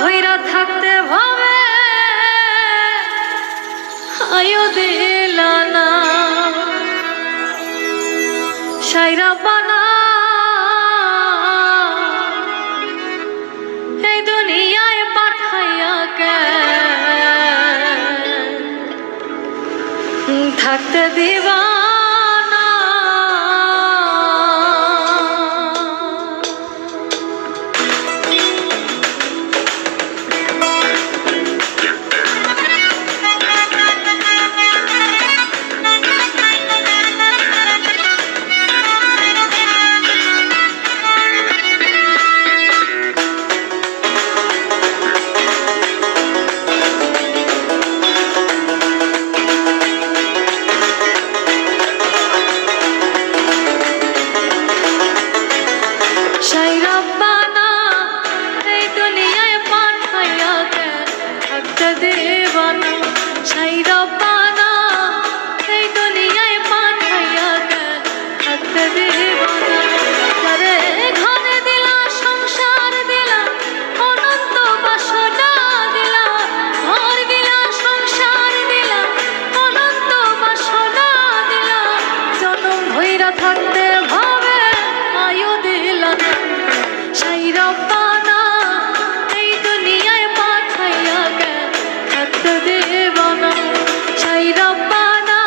ভৈরা থাকতে ভাবে আয়ো দিলা না সাইরা বানা এই দুনিয়ায় পাঠাইয়া কে থাকতে দিবা থাকতে ভাবে আয়ো দিলা না সাইরা পানা এই দুনিয়ায় পাঠাইয়া গে থাকতে দেবা না সাইরা পানা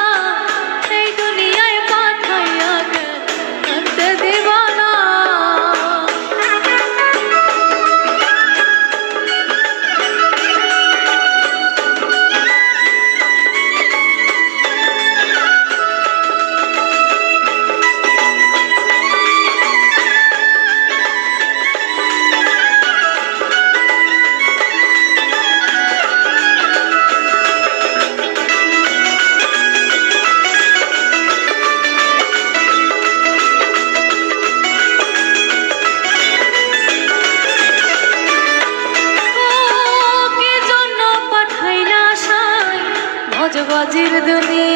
এই দুনিয়ায় পাঠাইয়া গে থাকতে দেবা না ভজবাজির দুনিয়া